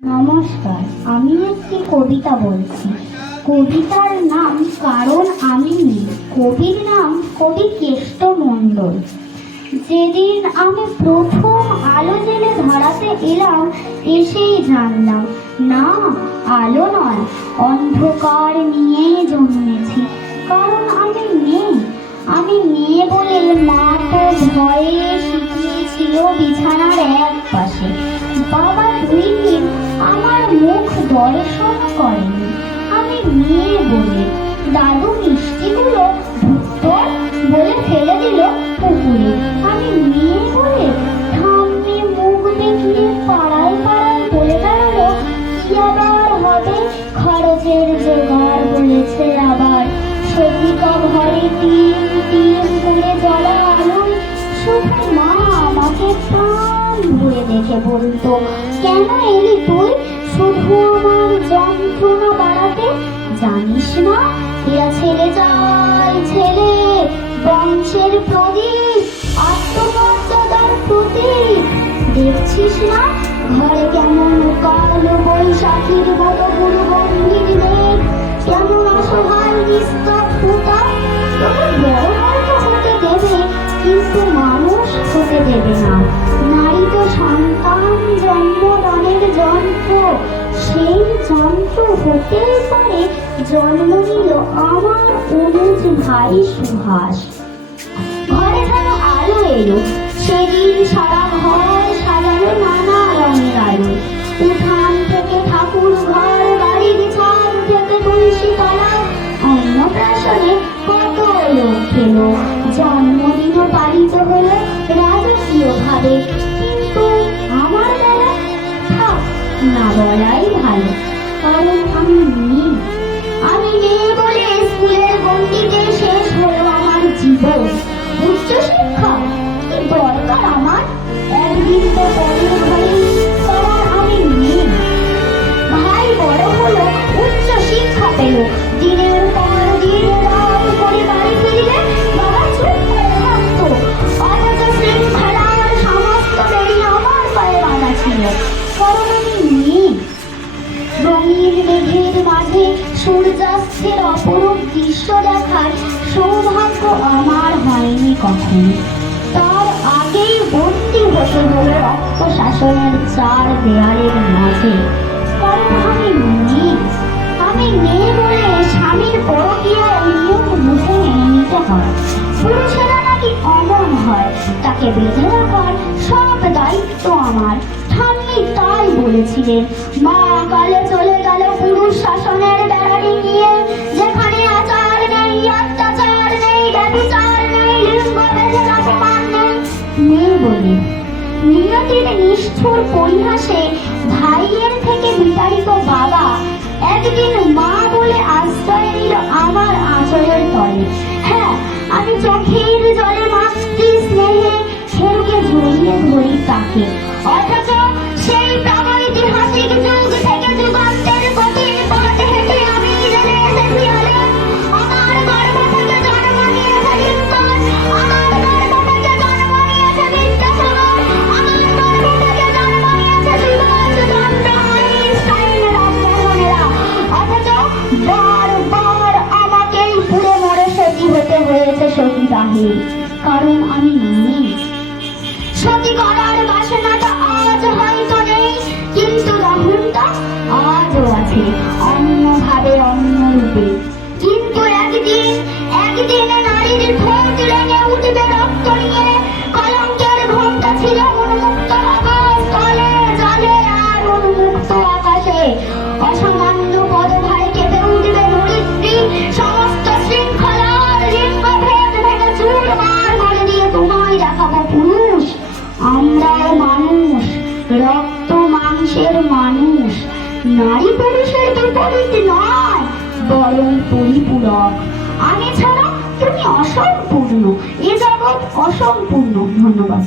নমস্কার, আমি একটি কবিতা বলছি। কবিতার নাম কারণ আমি নেই। কবির নাম কবি কেষ্ট মণ্ডল। যেদিন আমি প্রথম আলো জেলে ধরাতে এলাম, এসেই জানলাম না, আলো নয়, অন্ধকার নিয়েই জন্মেছি। কারণ আমি নেই। আমি নেই বলে মা তো ভয়ে শিখিয়েছিল বিছানার এক পাশে। বাবা 2 দিন আমার মুখ দর্শন করেনি আমি মেয়ে বলে। দাদু মিষ্টিগুলো ভুট্টোর বলে ফেলে দিল পুকুরে। আমি মেয়ে বলে ঠাম্মি মুখ দেখিয়ে পাড়ায় পাড়ায় বলে বেড়ালো, কি আবার হবে, খরচের জোগাড় বলেছে আবার। সবিতা ঘরে টিম টিম করে জ্বলা আলুন। শুধু মা আমাকে প্রাণ ভরে দেখে বলতো, কেন এলি তুই শুধু আমার যন্ত্রণা বাড়াতে? জানিস না, এরা ছেলে চাই ছেলে, বংশের প্রদীপ, আত্মমর্যাদার প্রতীক। দেখছিস না ঘরে কেমন কালো বৈশাখীর মতো গুরু গম্ভীর মেঘ, কেমন অসহায় নিস্তব্ধতা। তোকে বড় হয়তো হতে দেবে, কিন্তু মানুষ হতে দেবে না। নারী তো সন্তান জন্মদানের যন্ত্র। সেই যন্ত্র হতেই পারে জন্ম নিল আমার অনুজ ভাই সুভাষ। ঘরে যেন আলো এলো সেদিন, সারা ঘর সাজানো নানা রঙের আলো। উঠান থেকে ঠাকুর ঘর, বাড়ির ছাদ থেকে তুলসী তলা। অন্নপ্রাশনে কত লোক এলো, জন্মদিনও পালিত হলো রাজকীয় ভাবে। কিন্তু আমার বেলা থাক, না বলাই ভালো, কারণ আমি নেই। আমি নেই বলে স্কুলের গণ্ডিতে শেষ হলো আমার জীবন। উচ্চশিক্ষা কি দরকার আমার? একদিন তো পরের ঘরে, কারণ আমি নেই। ভাই বড় হলো, উচ্চ শিক্ষা পেল, দিনের পর দিন রাত করে বাড়ি ফিরলে বাবা চুপ করে থাকতো। অথচ শৃঙ্খলার সমস্ত বেড়ি আমার পায়ে বাঁধা ছিল, কারণ আমি নেই। রঙিন মেঘের মাঝে সূর্যাস্তের অপরূপ দৃশ্য দেখার সৌভাগ্য আমার হয়নি কখনো। তার আগেই বন্দী হতে হলো রক্ত শাসনের 4 দেয়ালের মাঝে, কারণ আমি নেই। আমি নেই বলে স্বামীর পরকীয়া মুখ মুখে মেনে নিতে হয়। পুরুষেরা নাকি অমন হয়, তাকে বেঁধে রাখার সব দায়িত্ব আমার। ঠাম্মি তাই বলেছিলেন। মা কালে চলে গেল পুরুষ শাসনের বেড়ারি নিয়ে, যেখানে আচার নেই, অত্যাচার নেই, ব্যভিচার নেই, লিঙ্গ ভেদের অপমান নেই বলে। নিয়তির নিষ্ঠুর পরিহাসে ভাইয়ের থেকে বিতাড়িত বাবা একদিন মা বলে আশ্রয় নিল আমার আঁচলের তলে। হ্যাঁ, আমি চোখের জলে মাতৃ স্নেহে খেরুকে জড়িয়ে ধরি তাকে। অথচ সেই প্রাগৈতিহাসিক যুগ থেকে যুগান্তের কঠিন পথ হেঁটে আমি জেনে এসেছি আমার গর্ভ থেকে জন্ম নিয়েছে লিঙ্কন, আমার গর্ভ থেকে জন্ম নিয়েছে বিদ্যাসাগর, আমার গর্ভ থেকে জন্ম নিয়েছে সুভাষচন্দ্র, আইনস্টাইন, রামমোহনেরা। অথচ বারবার আমাকেই পুড়ে মরে সতী হতে হয়েছে সতীদাহে, কারণ আমি নেই। সতী করার বাসনাটা আজ হয়তো নেই, কিন্তু দহনটা আজও আছে, অন্যভাবে অন্য রূপে। কিন্তু একদিন নারীর ঠোঁট লেগে উঠবে রক্ত নিয়ে। কলঙ্কের ঘোমটা ছিল উন্মুক্ত আকাশ তলে, জলে আর উন্মুক্ত আকাশে। অসামান্য পদভারে কেঁপে উঠবে ধরিত্রী। সমস্ত শৃঙ্খলার লিঙ্গভেদ ভেঙে চুরমার করে দিয়ে তোমায় দেখাবো পুরুষ। আমরাও মানুষ, রক্ত মাংসের মানুষ। নারী পুরুষের বিপরীত নয়, বরং পরিপূরক। আমি ছাড়া তুমি অসম্পূর্ণ, এ জগৎ অসম্পূর্ণ। ধন্যবাদ।